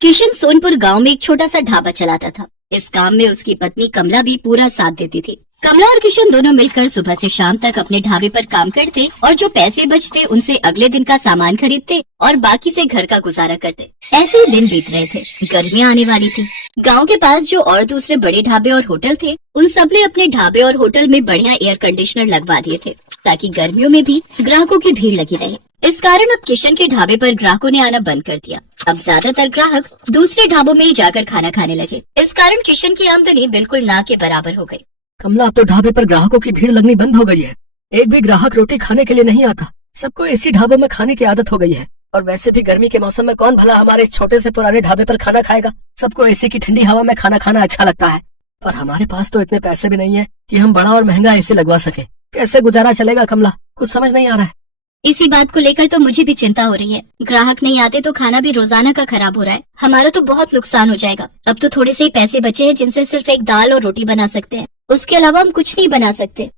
किशन सोनपुर गांव में एक छोटा सा ढाबा चलाता था। इस काम में उसकी पत्नी कमला भी पूरा साथ देती थी। कमला और किशन दोनों मिलकर सुबह से शाम तक अपने ढाबे पर काम करते और जो पैसे बचते उनसे अगले दिन का सामान खरीदते और बाकी से घर का गुजारा करते। ऐसे ही दिन बीत रहे थे। गर्मियां आने वाली थी। गांव के पास जो और दूसरे बड़े ढाबे और होटल थे, उन सब ने अपने ढाबे और होटल में बढ़िया एयर कंडीशनर लगवा दिए थे ताकि गर्मियों में भी ग्राहकों की भीड़ लगी रहे। इस कारण अब किशन के ढाबे पर ग्राहकों ने आना बंद कर दिया। अब ज्यादातर ग्राहक दूसरे ढाबों में ही जाकर खाना खाने लगे। इस कारण किशन की आमदनी बिल्कुल ना के बराबर हो गई। कमला, अब तो ढाबे पर ग्राहकों की भीड़ लगनी बंद हो गई है। एक भी ग्राहक रोटी खाने के लिए नहीं आता। सबको ऐसी ढाबों में खाने की आदत हो गई है। और वैसे भी गर्मी के मौसम में कौन भला हमारे इस छोटे से पुराने ढाबे पर खाना खाएगा। सबको एसी की ठंडी हवा में खाना खाना अच्छा लगता है, पर हमारे पास तो इतने पैसे भी नहीं है कि हम बड़ा और महंगा एसी लगवा सके। कैसे गुजारा चलेगा कमला, कुछ समझ नहीं आ रहा है। इसी बात को लेकर तो मुझे भी चिंता हो रही है। ग्राहक नहीं आते तो खाना भी रोजाना का खराब हो रहा है। हमारा तो बहुत नुकसान हो जाएगा। अब तो थोड़े से ही पैसे बचे हैं जिनसे सिर्फ एक दाल और रोटी बना सकते हैं। उसके अलावा हम कुछ नहीं बना सकते।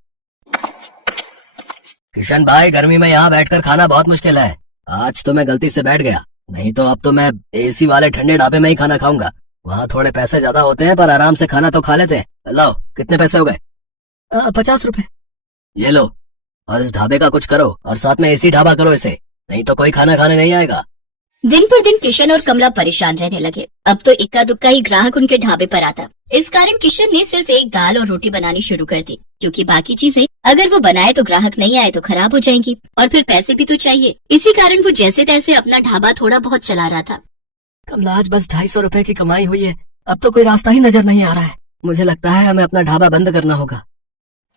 किशन भाई, गर्मी में यहाँ बैठकर खाना बहुत मुश्किल है। आज तो मैं गलती से बैठ गया, नहीं तो अब तो मैं एसी वाले ठंडे ढाबे में ही खाना खाऊंगा। वहाँ थोड़े पैसे ज्यादा होते हैं पर आराम से खाना तो खा लेते हैं। लो, कितने पैसे हो गए? 50 रुपए। ये लो, और इस ढाबे का कुछ करो और साथ में एसी ढाबा करो इसे, नहीं तो कोई खाना खाने नहीं आएगा। दिन पर दिन किशन और कमला परेशान रहने लगे। अब तो इक्का दुक्का ही ग्राहक उनके ढाबे पर आता। इस कारण किशन ने सिर्फ एक दाल और रोटी बनानी शुरू कर दी, क्योंकि बाकी चीजें अगर वो बनाए तो ग्राहक नहीं आए तो खराब हो जाएंगी और फिर पैसे भी तो चाहिए। इसी कारण वो जैसे तैसे अपना ढाबा थोड़ा बहुत चला रहा था। कमला, आज बस 250 रुपए की कमाई हुई है। अब तो कोई रास्ता ही नजर नहीं आ रहा है। मुझे लगता है हमें अपना ढाबा बंद करना होगा।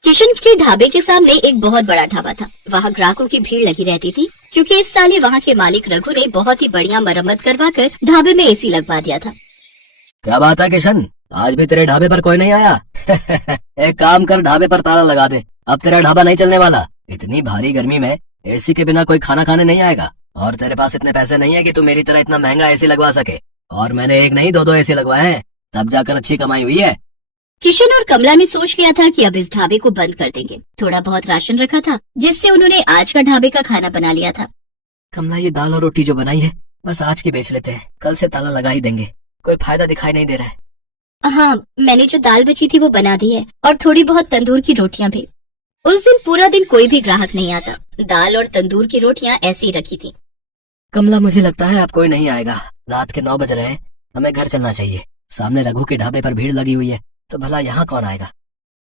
किशन के ढाबे के सामने एक बहुत बड़ा ढाबा था। वहाँ ग्राहकों की भीड़ लगी रहती थी, क्योंकि इस साल ही वहाँ के मालिक रघु ने बहुत ही बढ़िया मरम्मत करवाकर ढाबे में एसी लगवा दिया था। क्या बात है किशन, आज भी तेरे ढाबे पर कोई नहीं आया? एक काम कर, ढाबे पर ताला लगा दे। अब तेरा ढाबा नहीं चलने वाला। इतनी भारी गर्मी में एसी के बिना कोई खाना खाने नहीं आएगा। और तेरे पास इतने पैसे नहीं है कि तू मेरी तरह इतना महंगा एसी लगवा सके। और मैंने एक नहीं दो एसी लगवाए हैं, तब जाकर अच्छी कमाई हुई है। किशन और कमला ने सोच लिया था कि अब इस ढाबे को बंद कर देंगे। थोड़ा बहुत राशन रखा था, जिससे उन्होंने आज का ढाबे का खाना बना लिया था। कमला, ये दाल और रोटी जो बनाई है बस आज की बेच लेते हैं, कल से ताला लगा ही देंगे। कोई फायदा दिखाई नहीं दे रहा है। हाँ, मैंने जो दाल बची थी वो बना दी है और थोड़ी बहुत तंदूर की रोटियां भी। उस दिन पूरा दिन कोई भी ग्राहक नहीं आता। दाल और तंदूर की रोटियां ऐसी रखी थी। कमला, मुझे लगता है अब कोई नहीं आएगा। रात के 9 बज रहे हैं, हमें घर चलना चाहिए। सामने रघु के ढाबे पर भीड़ लगी हुई है, तो भला यहाँ कौन आएगा।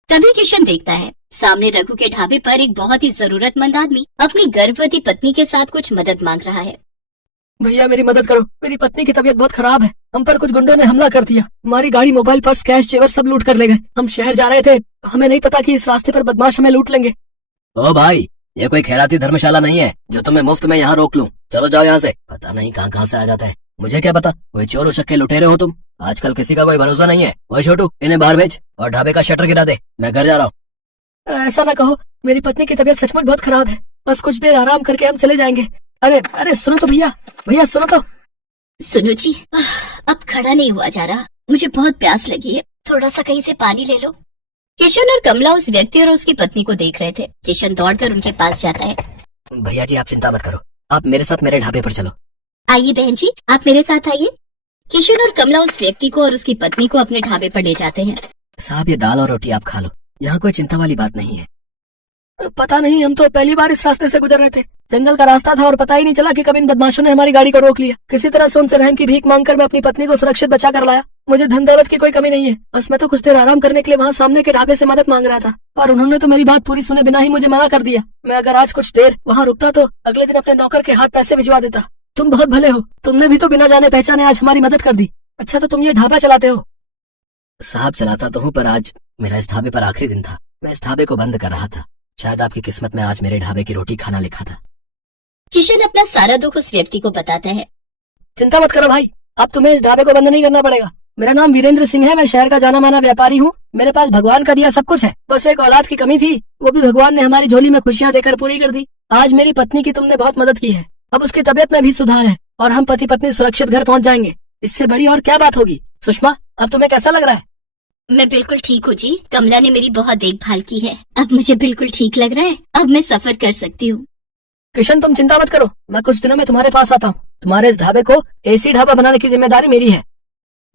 तभी किशन देखता है सामने रघु के ढाबे पर एक बहुत ही जरूरतमंद आदमी अपनी गर्भवती पत्नी के साथ कुछ मदद मांग रहा है। भैया, मेरी मदद करो। मेरी पत्नी की तबीयत बहुत खराब है। हम पर कुछ गुंडों ने हमला कर दिया। हमारी गाड़ी, मोबाइल, पर्स, कैश, जेवर सब लूट कर ले गए। हम शहर जा रहे थे, हमें नहीं पता कि इस रास्ते पर बदमाश हमें लूट लेंगे। ओ भाई, ये कोई खैराती धर्मशाला नहीं है जो तुम्हें मुफ्त में यहाँ रोक लूं। चलो जाओ यहाँ से। पता नहीं कहाँ से आ जाते हैं। मुझे क्या पता, कोई चोर उचक्के लुटेरे हो तुम। आजकल किसी का कोई भरोसा नहीं है। ओए छोटू, इन्हें बाहर भेज और ढाबे का शटर गिरा दे। मैं घर जा रहा हूँ। ऐसा ना कहो, मेरी पत्नी की तबीयत सचमुच बहुत खराब है। बस कुछ देर आराम करके हम चले जाएंगे। अरे अरे, सुनो तो भैया, भैया सुनो तो। सुनो जी, अब खड़ा नहीं हुआ जा रहा। मुझे बहुत प्यास लगी है, थोड़ा सा कहीं से पानी ले लो। किशन और कमला उस व्यक्ति और उसकी पत्नी को देख रहे थे। किशन दौड़कर उनके पास जाता है। भैया जी, आप चिंता मत करो, आप मेरे साथ मेरे ढाबे पर चलो। आइए बहन जी, आप मेरे साथ आइए। किशन और कमला उस व्यक्ति को और उसकी पत्नी को अपने ढाबे पर ले जाते हैं। साहब, ये दाल और रोटी आप खा लो, यहाँ कोई चिंता वाली बात नहीं है। पता नहीं, हम तो पहली बार इस रास्ते से गुजर रहे थे। जंगल का रास्ता था और पता ही नहीं चला कि कब इन बदमाशों ने हमारी गाड़ी को रोक लिया। किसी तरह से उनसे रहम की भीख मांगकर मैं अपनी पत्नी को सुरक्षित बचा कर लाया। मुझे धन दौलत की कोई कमी नहीं है। बस मैं तो कुछ देर आराम करने के लिए वहाँ सामने के ढाबे से मदद मांग रहा था, और उन्होंने तो मेरी बात पूरी सुने बिना ही मुझे मना कर दिया। मैं अगर आज कुछ देर वहाँ रुकता तो अगले दिन अपने नौकर के हाथ पैसे भिजवा देता। तुम बहुत भले हो, तुमने भी तो बिना जाने पहचाने आज हमारी मदद कर दी। अच्छा, तो तुम ये ढाबा चलाते हो? साहब, चलाता तो हूँ, पर आज मेरा इस ढाबे पर आखिरी दिन था। मैं इस ढाबे को बंद कर रहा था। शायद आपकी किस्मत में आज मेरे ढाबे की रोटी खाना लिखा था। किशन अपना सारा दुख उस व्यक्ति को बताता है। चिंता मत करो भाई, अब तुम्हें इस ढाबे को बंद नहीं करना पड़ेगा। मेरा नाम वीरेंद्र सिंह है, मैं शहर का जाना माना व्यापारी हूँ। मेरे पास भगवान का दिया सब कुछ है। बस एक औलाद की कमी थी, वो भी भगवान ने हमारी झोली में खुशियाँ देकर पूरी कर दी। आज मेरी पत्नी की तुमने बहुत मदद की है। अब उसकी तबीयत में भी सुधार है और हम पति पत्नी सुरक्षित घर पहुँच जाएंगे। इससे बड़ी और क्या बात होगी। सुषमा, अब तुम्हें कैसा लग रहा है? मैं बिल्कुल ठीक हूँ जी। कमला ने मेरी बहुत देखभाल की है। अब मुझे बिल्कुल ठीक लग रहा है। अब मैं सफर कर सकती हूँ। किशन, तुम चिंता मत करो, मैं कुछ दिनों में तुम्हारे पास आता हूँ। तुम्हारे इस ढाबे को एसी ढाबा बनाने की जिम्मेदारी मेरी है।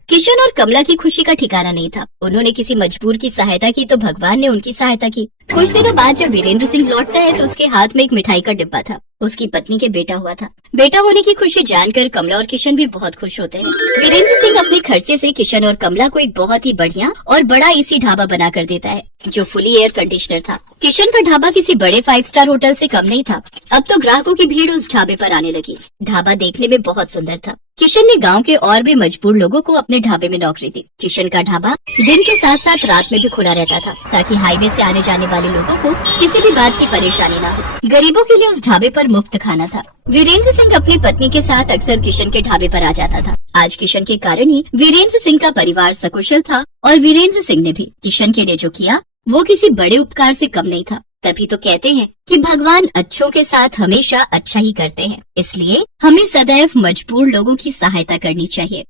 किशन और कमला की खुशी का ठिकाना नहीं था। उन्होंने किसी मजबूर की सहायता की तो भगवान ने उनकी सहायता की। कुछ दिनों बाद जब वीरेंद्र सिंह लौटता है तो उसके हाथ में एक मिठाई का डिब्बा था। उसकी पत्नी के बेटा हुआ था। बेटा होने की खुशी जानकर कमला और किशन भी बहुत खुश होते हैं। वीरेंद्र सिंह अपने खर्चे से किशन और कमला को एक बहुत ही बढ़िया और बड़ा एसी ढाबा बना कर देता है, जो फुली एयर कंडीशनर था। किशन का ढाबा किसी बड़े 5 स्टार होटल से कम नहीं था। अब तो ग्राहकों की भीड़ उस ढाबे पर आने लगी। ढाबा देखने में बहुत सुंदर था। किशन ने गांव के और भी मजबूर लोगों को अपने ढाबे में नौकरी दी। किशन का ढाबा दिन के साथ साथ रात में भी खुला रहता था, ताकि हाईवे से आने जाने वाले लोगों को किसी भी बात की परेशानी न हो। गरीबों के लिए उस ढाबे पर मुफ्त खाना था। वीरेंद्र सिंह अपनी पत्नी के साथ अक्सर किशन के ढाबे पर आ जाता था। आज किशन के कारण ही वीरेंद्र सिंह का परिवार सकुशल था और वीरेंद्र सिंह ने भी किशन के लिए जो किया वो किसी बड़े उपकार से कम नहीं था। तभी तो कहते हैं कि भगवान अच्छों के साथ हमेशा अच्छा ही करते हैं, इसलिए हमें सदैव मजबूर लोगों की सहायता करनी चाहिए।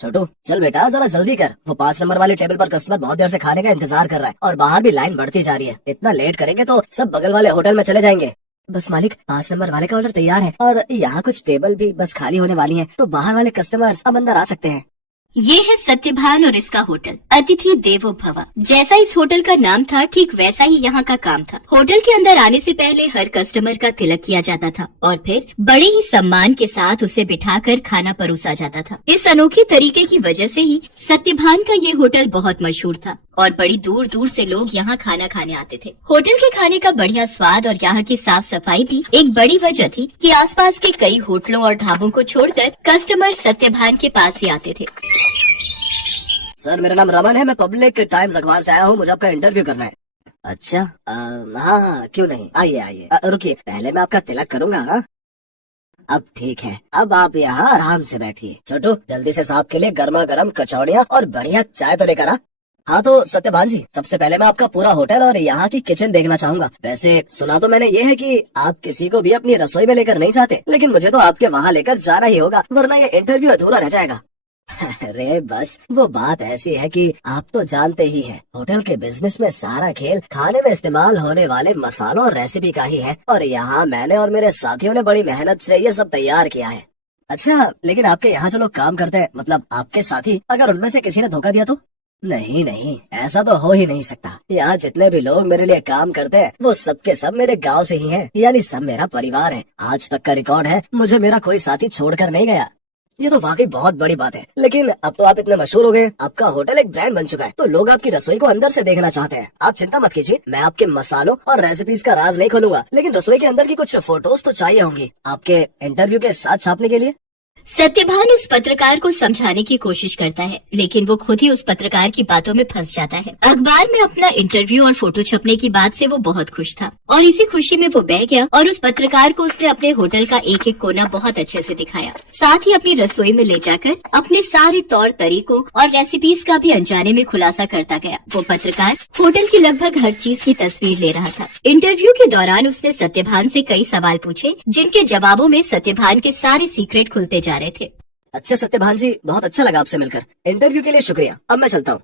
छोटू चल बेटा जरा जल्दी कर, वो 5 नंबर वाले टेबल पर कस्टमर बहुत देर से खाने का इंतजार कर रहा है और बाहर भी लाइन बढ़ती जा रही है। इतना लेट करेंगे तो सब बगल वाले होटल में चले जाएंगे। बस मालिक 5 नंबर वाले का ऑर्डर तैयार है और यहाँ कुछ टेबल भी बस खाली होने वाली हैं, तो बाहर वाले कस्टमर्स अब अंदर आ सकते हैं। ये है सत्यभान और इसका होटल अतिथि देवो भव। जैसा इस होटल का नाम था ठीक वैसा ही यहाँ का काम था। होटल के अंदर आने से पहले हर कस्टमर का तिलक किया जाता था और फिर बड़े ही सम्मान के साथ उसे बिठाकर खाना परोसा जाता था। इस अनोखे तरीके की वजह से ही सत्यभान का ये होटल बहुत मशहूर था और बड़ी दूर दूर से लोग यहाँ खाना खाने आते थे। होटल के खाने का बढ़िया स्वाद और यहाँ की साफ सफाई भी एक बड़ी वजह थी कि आसपास के कई होटलों और ढाबों को छोड़कर कस्टमर सत्यभान के पास ही आते थे। सर मेरा नाम रमन है, मैं पब्लिक टाइम्स अखबार से आया हूँ, मुझे आपका इंटरव्यू करना है। अच्छा हाँ हाँ क्यों नहीं, आइए आइए। रुकिए पहले मैं आपका तिलक करूंगा। हाँ अब ठीक है, अब आप यहाँ आराम से बैठिए। छोटू जल्दी से साहब के लिए गर्मा गर्म कचौड़ियाँ और बढ़िया चाय तो लेकर आ। हाँ तो सत्यभान जी, सबसे पहले मैं आपका पूरा होटल और यहाँ की किचन देखना चाहूंगा। वैसे सुना तो मैंने ये है कि आप किसी को भी अपनी रसोई में लेकर नहीं जाते, लेकिन मुझे तो आपके वहाँ लेकर जाना ही होगा, वरना ये इंटरव्यू अधूरा रह जाएगा। अरे बस वो बात ऐसी है कि आप तो जानते ही हैं, होटल के बिजनेस में सारा खेल खाने में इस्तेमाल होने वाले मसालों और रेसिपी का ही है, और यहाँ मैंने और मेरे साथियों ने बड़ी मेहनत से ये सब तैयार किया है। अच्छा लेकिन आपके यहाँ जो लोग काम करते हैं, मतलब आपके साथी, अगर उनमें से किसी ने धोखा दिया तो? नहीं नहीं, ऐसा तो हो ही नहीं सकता। यहाँ जितने भी लोग मेरे लिए काम करते हैं वो सबके सब मेरे गांव से ही हैं, यानी सब मेरा परिवार है। आज तक का रिकॉर्ड है, मुझे मेरा कोई साथी छोड़कर नहीं गया। ये तो वाकई बहुत बड़ी बात है। लेकिन अब तो आप इतने मशहूर हो गए, आपका होटल एक ब्रांड बन चुका है, तो लोग आपकी रसोई को अंदर से देखना चाहते हैं। आप चिंता मत कीजिए, मैं आपके मसालों और रेसिपीज का राज नहीं खोलूंगा, लेकिन रसोई के अंदर की कुछ फोटोज तो चाहिए होंगी आपके इंटरव्यू के साथ छापने के लिए। सत्यभान उस पत्रकार को समझाने की कोशिश करता है, लेकिन वो खुद ही उस पत्रकार की बातों में फंस जाता है। अखबार में अपना इंटरव्यू और फोटो छपने की बात से वो बहुत खुश था और इसी खुशी में वो बह गया और उस पत्रकार को उसने अपने होटल का एक एक कोना बहुत अच्छे से दिखाया। साथ ही अपनी रसोई में ले जाकर अपने सारे तौर तरीकों और रेसिपीज का भी अनजाने में खुलासा करता गया। वो पत्रकार होटल की लगभग हर चीज की तस्वीर ले रहा था। इंटरव्यू के दौरान उसने सत्यभान से कई सवाल पूछे, जिनके जवाबों में सत्यभान के सारे सीक्रेट खुलते जा रहे थे। अच्छा सत्यभान जी, बहुत अच्छा लगा आपसे मिलकर। इंटरव्यू के लिए शुक्रिया, अब मैं चलता हूँ।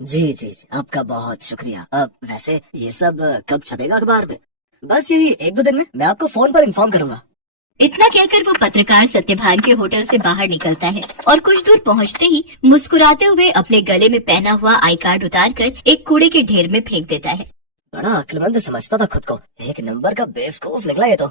जी आपका बहुत शुक्रिया। अब वैसे ये सब कब छपेगा अखबार में? बस यही 1-2 दिन में, मैं आपको फोन पर इन्फॉर्म करूंगा। इतना कहकर वो पत्रकार सत्यभान के होटल से बाहर निकलता है और कुछ दूर पहुंचते ही मुस्कुराते हुए अपने गले में पहना हुआ आई कार्ड उतारकर एक कूड़े के ढेर में फेंक देता है। बड़ा अक्लमंद समझता था खुद को, एक नंबर का बेवकूफ निकला ये तो।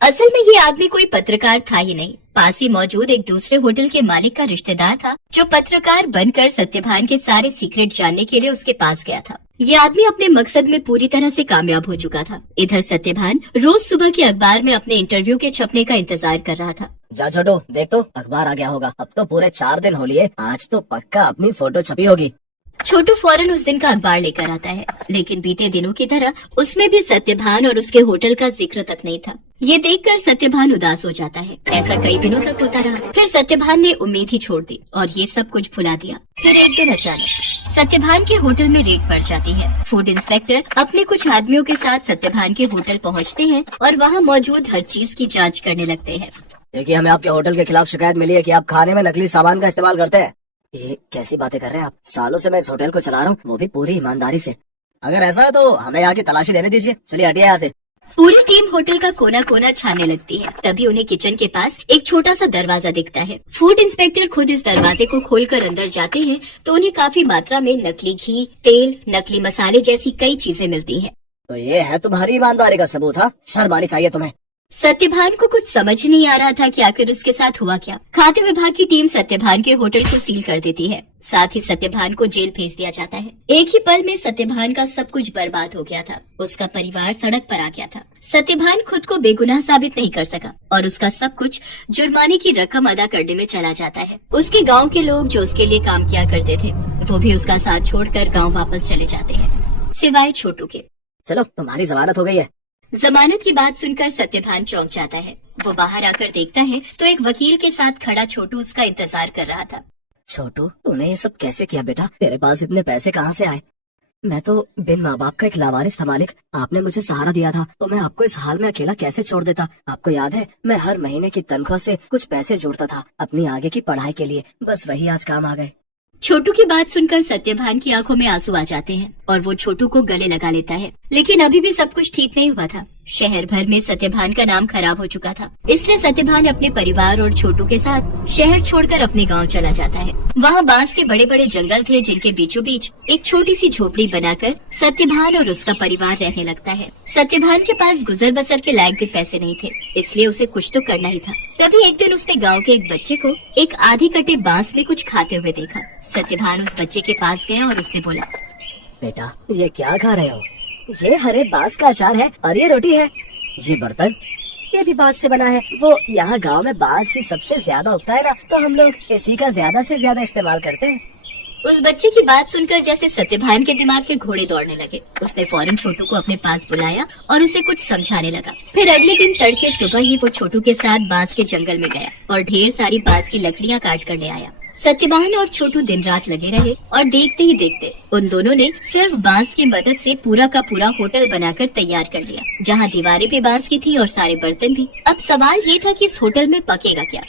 असल में ये आदमी कोई पत्रकार था ही नहीं, पास ही मौजूद एक दूसरे होटल के मालिक का रिश्तेदार था, जो पत्रकार बनकर सत्यभान के सारे सीक्रेट जानने के लिए उसके पास गया था। ये आदमी अपने मकसद में पूरी तरह से कामयाब हो चुका था। इधर सत्यभान रोज सुबह के अखबार में अपने इंटरव्यू के छपने का इंतजार कर रहा था। जा छोटू, देख तो अखबार आ गया होगा। अब तो पूरे 4 दिन हो लिए, आज तो पक्का अपनी फोटो छपी होगी। छोटू फौरन उस दिन का अखबार लेकर आता है, लेकिन बीते दिनों की तरह उसमें भी सत्यभान और उसके होटल का जिक्र तक नहीं था। ये देखकर सत्यभान उदास हो जाता है। ऐसा कई दिनों तक होता रहा। फिर सत्यभान ने उम्मीद ही छोड़ दी और ये सब कुछ भुला दिया। फिर एक दिन अचानक सत्यभान के होटल में रेड पड़ जाती है। फूड इंस्पेक्टर अपने कुछ आदमियों के साथ सत्यभान के होटल पहुंचते हैं और वहां मौजूद हर चीज की जांच करने लगते हैं। देखिए, हमें आपके होटल के खिलाफ शिकायत मिली है कि आप खाने में नकली सामान का इस्तेमाल करते हैं। ये कैसी बातें कर रहे हैं आप? सालों से मैं इस होटल को चला रहा हूँ, वो भी पूरी ईमानदारी से। अगर ऐसा है तो हमें यहाँ की तलाशी लेने दीजिए। चलिए हटिए यहाँ से। पूरी टीम होटल का कोना कोना छानने लगती है। तभी उन्हें किचन के पास एक छोटा सा दरवाजा दिखता है। फूड इंस्पेक्टर खुद इस दरवाजे को खोलकर अंदर जाते हैं तो उन्हें काफी मात्रा में नकली घी, तेल, नकली मसाले जैसी कई चीजें मिलती हैं। तो ये है तुम्हारी ईमानदारी का सबूत? हाँ, शर्म आनी चाहिए तुम्हें। सत्यभान को कुछ समझ नहीं आ रहा था कि आखिर उसके साथ हुआ क्या। खाद्य विभाग की टीम सत्यभान के होटल को सील कर देती है। साथ ही सत्यभान को जेल भेज दिया जाता है। एक ही पल में सत्यभान का सब कुछ बर्बाद हो गया था। उसका परिवार सड़क पर आ गया था। सत्यभान खुद को बेगुनाह साबित नहीं कर सका और उसका सब कुछ जुर्माने की रकम अदा करने में चला जाता है। उसके गाँव के लोग जो उसके लिए काम किया करते थे वो भी उसका साथ छोड़कर गाँव वापस चले जाते हैं, सिवाय छोटू के। चलो, तुम्हारी जमानत हो गई है। जमानत की बात सुनकर सत्यभान चौंक जाता है। वो बाहर आकर देखता है तो एक वकील के साथ खड़ा छोटू उसका इंतजार कर रहा था। छोटू, तूने ये सब कैसे किया बेटा? तेरे पास इतने पैसे कहाँ से आए? मैं तो बिन माँ बाप का एक लावारिस था मालिक। आपने मुझे सहारा दिया था तो मैं आपको इस हाल में अकेला कैसे छोड़ देता? आपको याद है, मैं हर महीने की तनख्वाह से कुछ पैसे जोड़ता था अपनी आगे की पढ़ाई के लिए। बस वही आज काम आ गए। छोटू की बात सुनकर सत्यभान की आंखों में आंसू आ जाते हैं और वो छोटू को गले लगा लेता है। लेकिन अभी भी सब कुछ ठीक नहीं हुआ था। शहर भर में सत्यभान का नाम खराब हो चुका था। इसलिए सत्यभान अपने परिवार और छोटू के साथ शहर छोड़कर अपने गांव चला जाता है। वहाँ बांस के बड़े बड़े जंगल थे जिनके बीचों बीच एक छोटी सी झोपड़ी बनाकर सत्यभान और उसका परिवार रहने लगता है। सत्यभान के पास गुजर बसर के लायक भी पैसे नहीं थे, इसलिए उसे कुछ तो करना ही था। तभी एक दिन उसने गाँव के एक बच्चे को एक आधे कटे बांस में कुछ खाते हुए देखा। सत्यभान उस बच्चे के पास गया और उससे बोला, बेटा, ये क्या खा रहे हो? ये हरे बांस का अचार है और ये रोटी है। ये बर्तन, ये भी बांस से बना है। वो यहाँ गांव में बांस ही सबसे ज्यादा उगता है ना, तो हम लोग इसी का ज्यादा से ज्यादा इस्तेमाल करते हैं। उस बच्चे की बात सुनकर जैसे सत्यभान के दिमाग में घोड़े दौड़ने लगे। उसने फौरन छोटू को अपने पास बुलाया और उसे कुछ समझाने लगा। फिर अगले दिन तड़के सुबह ही वो छोटू के साथ बांस के जंगल में गया और ढेर सारी बांस की लकड़ियाँ काट कर ले आया। सत्यभान और छोटू दिन रात लगे रहे और देखते ही देखते उन दोनों ने सिर्फ बांस की मदद से पूरा का पूरा होटल बनाकर तैयार कर लिया, जहाँ दीवारें भी बांस की थी और सारे बर्तन भी। अब सवाल ये था कि इस होटल में पकेगा क्या?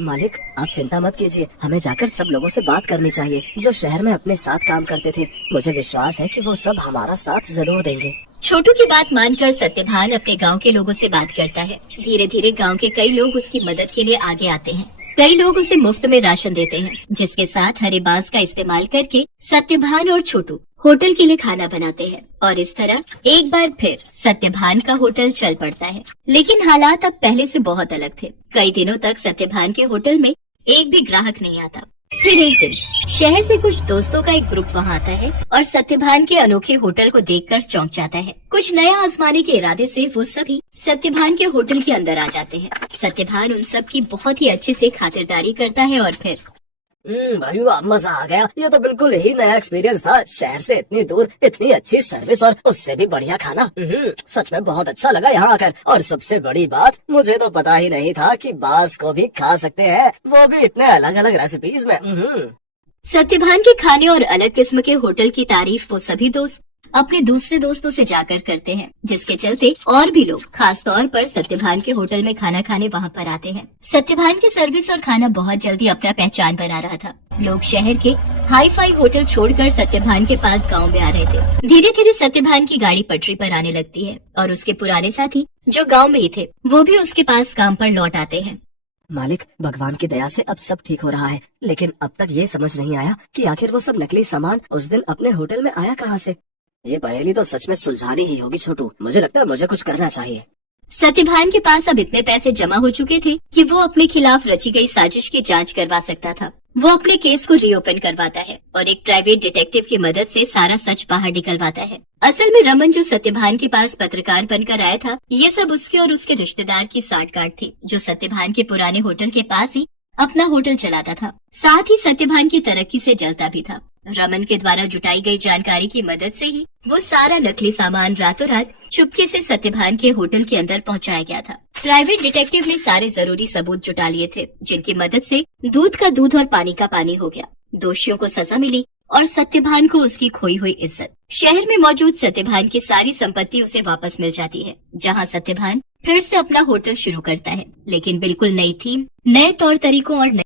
मालिक, आप चिंता मत कीजिए, हमें जाकर सब लोगों से बात करनी चाहिए जो शहर में अपने साथ काम करते थे। मुझे विश्वास है कि वो सब हमारा साथ जरूर देंगे। छोटू की बात मानकर सत्यभान अपने गांव के लोगों से बात करता है। धीरे धीरे गांव के कई लोग उसकी मदद के लिए आगे आते हैं। कई लोग उसे मुफ्त में राशन देते हैं, जिसके साथ हरे बांस का इस्तेमाल करके सत्यभान और छोटू होटल के लिए खाना बनाते हैं। और इस तरह एक बार फिर सत्यभान का होटल चल पड़ता है। लेकिन हालात अब पहले से बहुत अलग थे। कई दिनों तक सत्यभान के होटल में एक भी ग्राहक नहीं आता। फिर एक दिन शहर से कुछ दोस्तों का एक ग्रुप वहाँ आता है और सत्यभान के अनोखे होटल को देखकर चौंक जाता है। कुछ नया आजमाने के इरादे से वो सभी सत्यभान के होटल के अंदर आ जाते हैं। सत्यभान उन सब की बहुत ही अच्छे से खातिरदारी करता है और फिर भाई वाह, मजा आ गया। ये तो बिल्कुल ही नया एक्सपीरियंस था। शहर से इतनी दूर इतनी अच्छी सर्विस और उससे भी बढ़िया खाना। सच में बहुत अच्छा लगा यहाँ आकर। और सबसे बड़ी बात, मुझे तो पता ही नहीं था कि बांस को भी खा सकते हैं, वो भी इतने अलग अलग रेसिपीज में। सत्यभान के खाने और अलग किस्म के होटल की तारीफ वो सभी दोस्त अपने दूसरे दोस्तों से जाकर करते हैं, जिसके चलते और भी लोग खास तौर पर सत्यभान के होटल में खाना खाने वहाँ पर आते हैं। सत्यभान की सर्विस और खाना बहुत जल्दी अपना पहचान बना रहा था। लोग शहर के हाई फाई होटल छोड़कर सत्यभान के पास गांव में आ रहे थे। धीरे धीरे सत्यभान की गाड़ी पटरी पर आने लगती है और उसके पुराने साथी जो गाँव में ही थे वो भी उसके पास काम पर लौट आते हैं। मालिक, भगवान की दया से अब सब ठीक हो रहा है, लेकिन अब तक ये समझ नहीं आया कि आखिर वो सब नकली सामान उस दिन अपने होटल में आया कहाँ से। ये पहेली तो सच में सुलझानी ही होगी छोटू। मुझे लगता है मुझे कुछ करना चाहिए। सत्यभान के पास अब इतने पैसे जमा हो चुके थे कि वो अपने खिलाफ रची गई साजिश की जांच करवा सकता था। वो अपने केस को रीओपन करवाता है और एक प्राइवेट डिटेक्टिव की मदद से सारा सच बाहर निकलवाता है। असल में रमन जो सत्यभान के पास पत्रकार बनकर आया था, ये सब उसके और उसके रिश्तेदार की साठगांठ थी, जो सत्यभान के पुराने होटल के पास ही अपना होटल चलाता था। साथ ही सत्यभान की तरक्की से जलता भी था। रमन के द्वारा जुटाई गई जानकारी की मदद से ही वो सारा नकली सामान रातों रात चुपके से सत्यभान के होटल के अंदर पहुंचाया गया था। प्राइवेट डिटेक्टिव ने सारे जरूरी सबूत जुटा लिए थे, जिनकी मदद से दूध का दूध और पानी का पानी हो गया। दोषियों को सजा मिली और सत्यभान को उसकी खोई हुई इज्जत। शहर में मौजूद सत्यभान की सारी संपत्ति उसे वापस मिल जाती है, जहाँ सत्यभान फिर से अपना होटल शुरू करता है, लेकिन बिल्कुल नई थीम, नए तौर तरीकों और